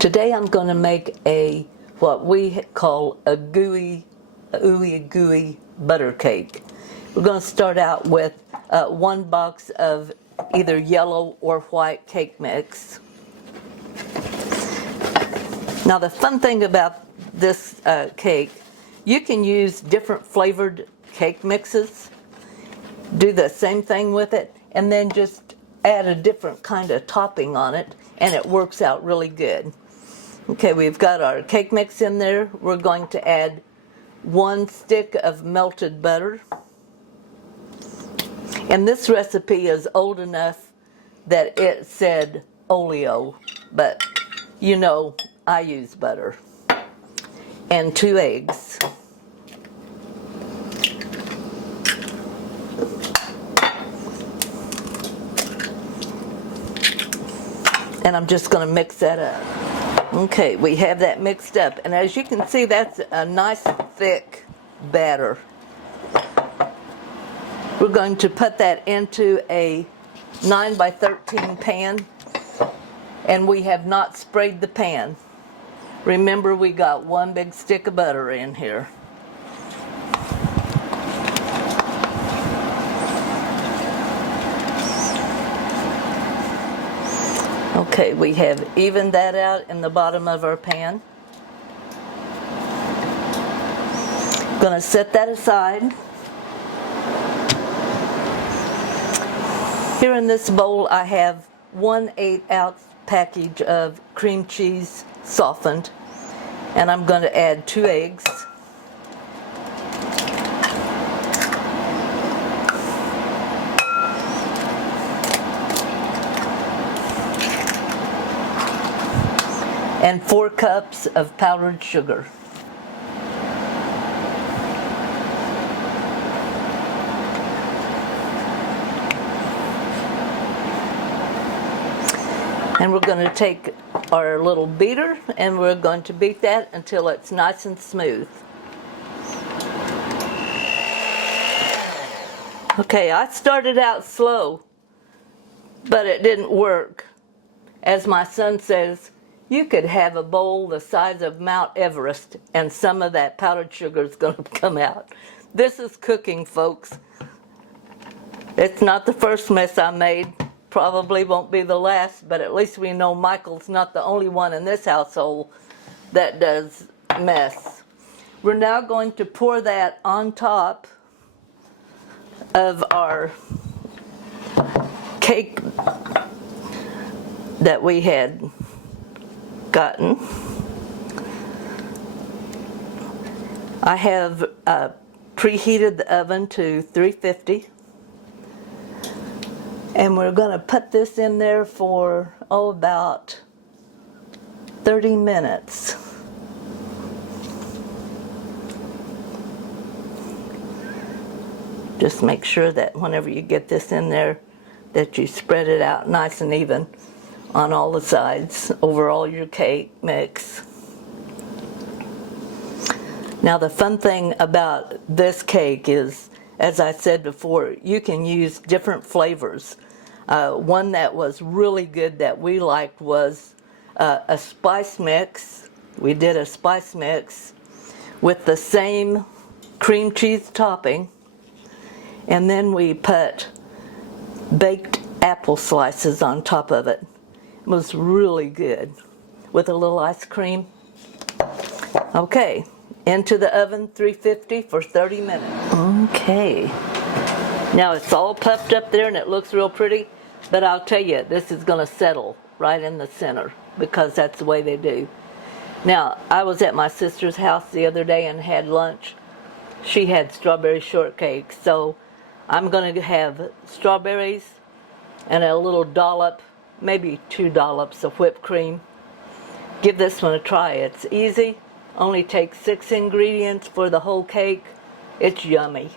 Today I'm going to make what we call a gooey butter cake. We're going to start out with 1 box of either yellow or white cake mix. Now the fun thing about this cake, you can use different flavored cake mixes, do the same thing with it, and then just add a different kind of topping on it, and it works out really good. Okay, we've got our cake mix in there. We're going to add 1 stick of melted butter. And this recipe is old enough that it said oleo, but you know I use butter. And 2 eggs. And I'm just going to mix that up. Okay, we have that mixed up. And as you can see, that's a nice thick batter. We're going to put that into a 9 by 13 pan. And we have not sprayed the pan. Remember, we got 1 big stick of butter in here. Okay, we have evened that out in the bottom of our pan. Going to set that aside. Here in this bowl I have 1/8 ounce package of cream cheese softened, and I'm going to add 2 eggs. And 4 cups of powdered sugar. And we're going to take our little beater and we're going to beat that until it's nice and smooth. Okay, I started out slow, but it didn't work. As my son says, you could have a bowl the size of Mount Everest and some of that powdered sugar is going to come out. This is cooking, folks. It's not the first mess I made. Probably won't be the last, but at least we know Michael's not the only one in this household that does mess. We're now going to pour that on top of our cake that we had gotten. I have preheated the oven to 350. And we're going to put this in there for, about 30 minutes. Just make sure that whenever you get this in there, that you spread it out nice and even on all the sides over all your cake mix. Now the fun thing about this cake is, as I said before, you can use different flavors. One that was really good that we liked was a spice mix. We did a spice mix with the same cream cheese topping, and then we put baked apple slices on top of it. It was really good with a little ice cream. Okay, into the oven, 350 for 30 minutes. Okay, now it's all puffed up there and it looks real pretty, but I'll tell you, this is going to settle right in the center because that's the way they do. Now, I was at my sister's house the other day and had lunch. She had strawberry shortcake, so I'm going to have strawberries and a little dollop, maybe 2 dollops of whipped cream. Give this one a try. It's easy. Only takes 6 ingredients for the whole cake. It's yummy.